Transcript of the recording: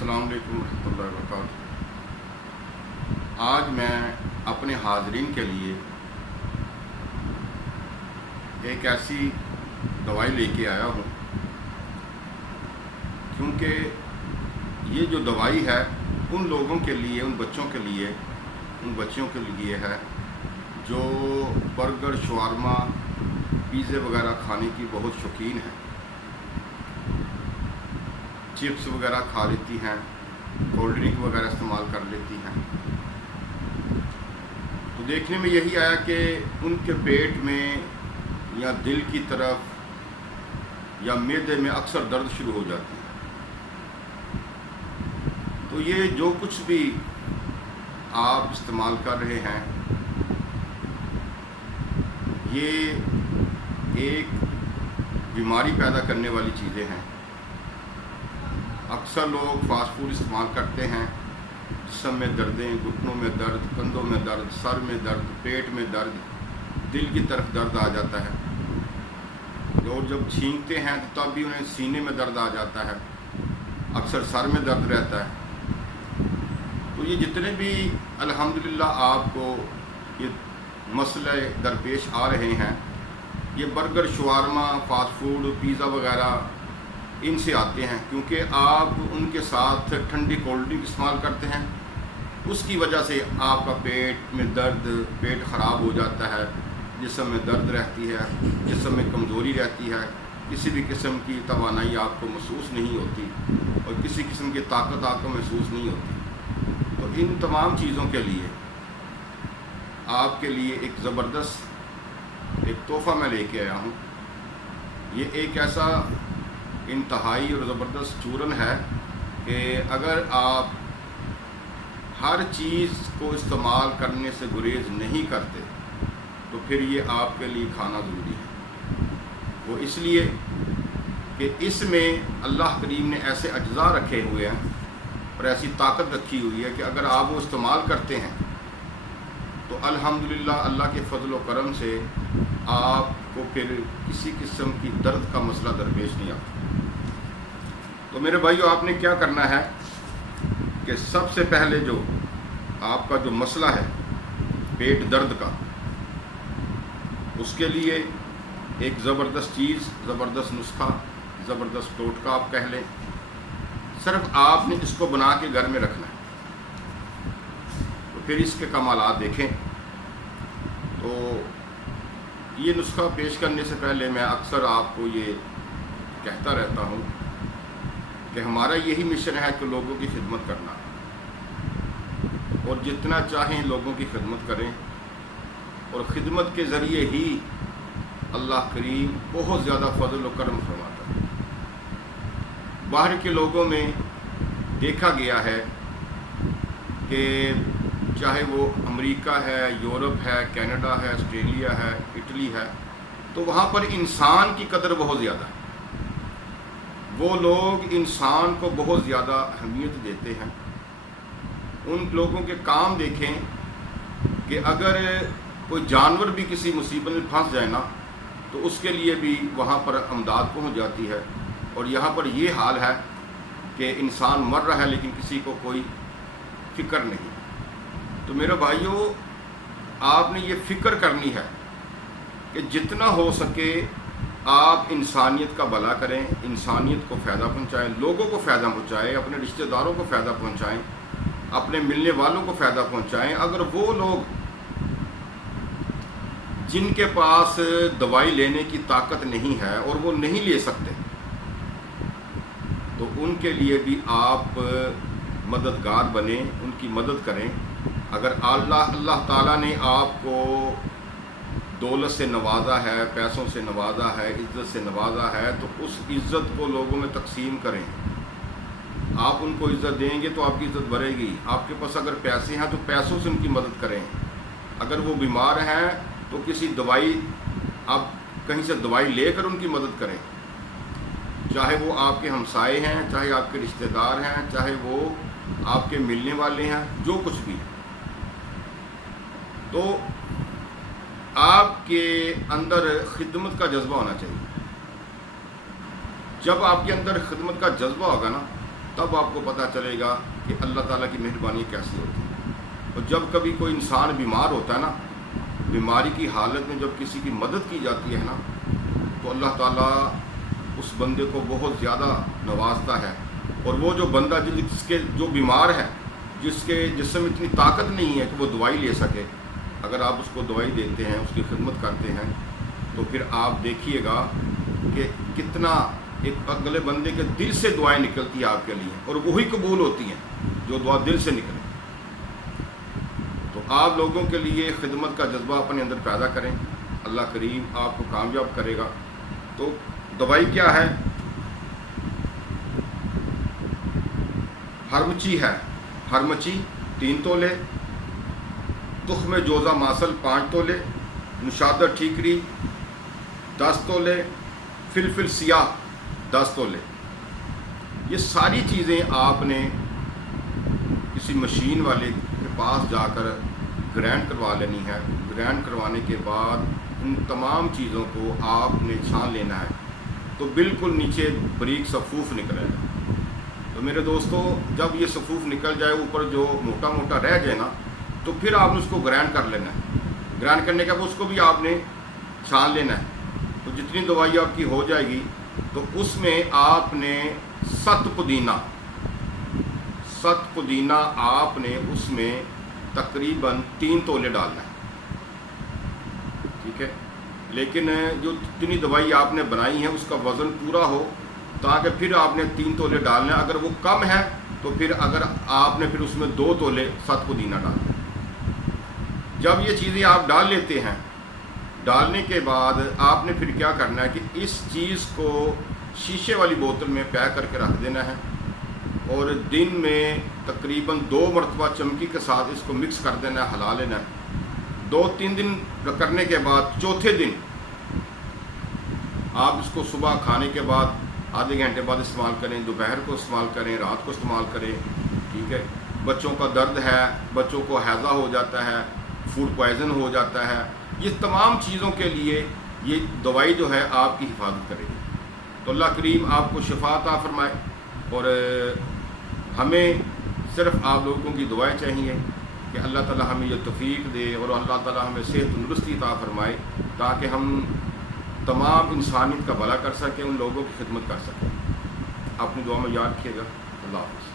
अस्सलाम वालेकुम रहमतुल्लाहि व बरकातुहू। आज मैं अपने हाज़रीन के लिए एक ऐसी दवाई लेके आया हूँ, क्योंकि ये जो दवाई है उन लोगों के लिए, उन बच्चों के लिए, उन बच्चों के लिए है जो बर्गर, शवारमा, पिज़्ज़े वगैरह खाने की बहुत शौकीन है, चिप्स वगैरह खा लेती हैं, कोल्ड ड्रिंक वगैरह इस्तेमाल कर लेती हैं। तो देखने में यही आया कि उनके पेट में या दिल की तरफ या मैदे में अक्सर दर्द शुरू हो जाती है। तो ये जो कुछ भी आप इस्तेमाल कर रहे हैं, ये एक बीमारी पैदा करने वाली चीज़ें हैं। अक्सर लोग फास्ट फूड इस्तेमाल करते हैं, जिस्म में दर्दें, घुटनों में दर्द, कंधों में दर्द, सर में दर्द, पेट में दर्द, दिल की तरफ दर्द आ जाता है। और जब छींकते हैं तो तब भी उन्हें सीने में दर्द आ जाता है, अक्सर सर में दर्द रहता है। तो ये जितने भी अल्हम्दुलिल्लाह आपको ये मसले दरपेश आ रहे हैं, ये burger, shawarma, fast food, pizza वगैरह इनसे आते हैं, क्योंकि आप उनके साथ ठंडी कोल्ड ड्रिंक इस्तेमाल करते हैं। उसकी वजह से आपका पेट में दर्द, पेट ख़राब हो जाता है, जिस्म में दर्द रहती है, जिस्म में कमज़ोरी रहती है, किसी भी किस्म की तवानाई आपको महसूस नहीं होती और किसी किस्म की ताकत आपको महसूस नहीं होती। तो इन तमाम चीज़ों के लिए आपके लिए एक ज़बरदस्त एक तोहफ़ा मैं लेके आया हूँ। ये एक ऐसा इंतहाई और ज़बरदस्त चूरन है कि अगर आप हर चीज़ को इस्तेमाल करने से गुरेज नहीं करते तो फिर ये आपके लिए खाना ज़रूरी है। वो इसलिए कि इसमें अल्लाह करीम ने ऐसे अज्जा रखे हुए हैं और ऐसी ताकत रखी हुई है कि अगर आप वो इस्तेमाल करते हैं तो अल्हम्दुलिल्लाह अल्लाह के फजल व करम से आपको फिर किसी किस्म की दर्द का मसला दरपेश नहीं आता। तो मेरे भाइयों, आपने क्या करना है कि सबसे पहले जो आपका जो मसला है पेट दर्द का, उसके लिए एक ज़बरदस्त चीज़, ज़बरदस्त नुस्खा, ज़बरदस्त टोटका आप कह लें, सिर्फ आपने इसको बना के घर में रखना है। तो फिर इसके कमालात देखें। तो ये नुस्खा पेश करने से पहले मैं अक्सर आपको ये कहता रहता हूँ कि हमारा यही मिशन है कि लोगों की खिदमत करना, और जितना चाहें लोगों की खिदमत करें, और ख़िदमत के ज़रिए ही अल्लाह करीम बहुत ज़्यादा फजल व करम फरमाता है। बाहर के लोगों में देखा गया है कि चाहे वो अमेरिका है, यूरोप है, कनाडा है, ऑस्ट्रेलिया है, इटली है, तो वहाँ पर इंसान की कदर बहुत ज़्यादा है। वो लोग इंसान को बहुत ज़्यादा अहमियत देते हैं। उन लोगों के काम देखें कि अगर कोई जानवर भी किसी मुसीबत में फंस जाए ना, तो उसके लिए भी वहाँ पर अमदाद पहुँच जाती है। और यहाँ पर ये हाल है कि इंसान मर रहा है लेकिन किसी को कोई फ़िक्र नहीं। तो मेरे भाइयों, आपने ये फ़िक्र करनी है कि जितना हो सके आप इंसानियत का भला करें, इंसानियत को फ़ायदा पहुँचाएँ, लोगों को फ़ायदा पहुँचाएँ, अपने रिश्तेदारों को फ़ायदा पहुँचाएँ, अपने मिलने वालों को फ़ायदा पहुँचाएँ। अगर वो लोग जिनके पास दवाई लेने की ताकत नहीं है और वो नहीं ले सकते, तो उनके लिए भी आप मददगार बने, उनकी मदद करें। अगर अल्लाह ताला ने आपको दौलत से नवाजा है, पैसों से नवाजा है, इज़्ज़त से नवाजा है, तो उस इज़्ज़त को लोगों में तकसीम करें। आप उनको इज़्ज़त देंगे तो आपकी इज़्ज़त बढ़ेगी। आपके पास अगर पैसे हैं तो पैसों से उनकी मदद करें। अगर वो बीमार हैं तो किसी दवाई, आप कहीं से दवाई लेकर उनकी मदद करें, चाहे वो आपके हमसाए हैं, चाहे आपके रिश्तेदार हैं, चाहे वो आपके मिलने वाले हैं, जो कुछ भी है। तो आपके अंदर खिदमत का जज्बा होना चाहिए। जब आपके अंदर खिदमत का जज्बा होगा ना, تب آپ کو پتہ چلے گا کہ اللہ تعالیٰ کی مہربانی کیسی ہوتی ہے۔ اور جب کبھی کوئی انسان بیمار ہوتا ہے نا، بیماری کی حالت میں جب کسی کی مدد کی جاتی ہے نا، تو اللہ تعالیٰ اس بندے کو بہت زیادہ نوازتا ہے۔ اور وہ جو بندہ جس کے جو بیمار ہے، جس کے جسم اتنی طاقت نہیں ہے کہ وہ دوائی لے سکے، اگر آپ اس کو دوائی دیتے ہیں، اس کی خدمت کرتے ہیں، تو پھر آپ دیکھیے گا کہ کتنا ایک اگلے بندے کے دل سے دعائیں نکلتی ہیں آپ کے لیے، اور وہی قبول ہوتی ہیں جو دعا دل سے نکلے۔ تو آپ لوگوں کے لیے خدمت کا جذبہ اپنے اندر پیدا کریں، اللہ کریم آپ کو کامیاب کرے گا۔ تو دوائی کیا ہے؟ ہرمچی ہے، ہرمچی 3 تولے، تخم جوزہ ماسل 5 تولے، نشادر ٹھیکری 10 تولے، فلفل سیاہ 10 تولے۔ یہ ساری چیزیں آپ نے کسی مشین والے کے پاس جا کر گرینڈ کروا لینی ہے۔ گرینڈ کروانے کے بعد ان تمام چیزوں کو آپ نے چھان لینا ہے، تو بالکل نیچے باریک صفوف نکلے گا۔ تو میرے دوستو، جب یہ صفوف نکل جائے، اوپر جو موٹا موٹا رہ جائے نا، تو پھر آپ نے اس کو گرینڈ کر لینا ہے۔ گرینڈ کرنے کے بعد اس کو بھی آپ نے چھان لینا ہے۔ تو جتنی دوائی آپ کی ہو جائے گی، تو اس میں آپ نے 7 پودینہ آپ نے اس میں تقریباً 3 تولے ڈالنا ہے، ٹھیک ہے؟ لیکن جو جتنی دوائی آپ نے بنائی ہے اس کا وزن پورا ہو، تاکہ پھر آپ نے 3 تولے ڈالنا ہے۔ اگر وہ کم ہے تو پھر اگر آپ نے پھر اس میں 2 تولے 7 پودینہ ڈالنا ہے۔ جب یہ چیزیں آپ ڈال لیتے ہیں، ڈالنے کے بعد آپ نے پھر کیا کرنا ہے کہ اس چیز کو شیشے والی بوتل میں پیک کر کے رکھ دینا ہے، اور دن میں تقریباً 2 مرتبہ چمکی کے ساتھ اس کو مکس کر دینا ہے، ہلا لینا ہے۔ 2-3 دن کرنے کے بعد چوتھے دن آپ اس کو صبح کھانے کے بعد آدھے گھنٹے بعد استعمال کریں، دوپہر کو استعمال کریں، رات کو استعمال کریں، ٹھیک ہے؟ بچوں کا درد ہے، بچوں کو ہیضہ ہو جاتا ہے، فوڈ پوائزن ہو جاتا ہے، یہ تمام چیزوں کے لیے یہ دوائی جو ہے آپ کی حفاظت کرے گی۔ تو اللہ کریم آپ کو شفا عطا فرمائے، اور ہمیں صرف آپ لوگوں کی دعائیں چاہیے کہ اللہ تعالی ہمیں یہ توفیق دے، اور اللہ تعالی ہمیں صحت تندرستی عطا فرمائے، تاکہ ہم تمام انسانیت کا بھلا کر سکیں، ان لوگوں کی خدمت کر سکیں۔ اپنی دعا میں یاد رکھیے گا۔ اللہ حافظ۔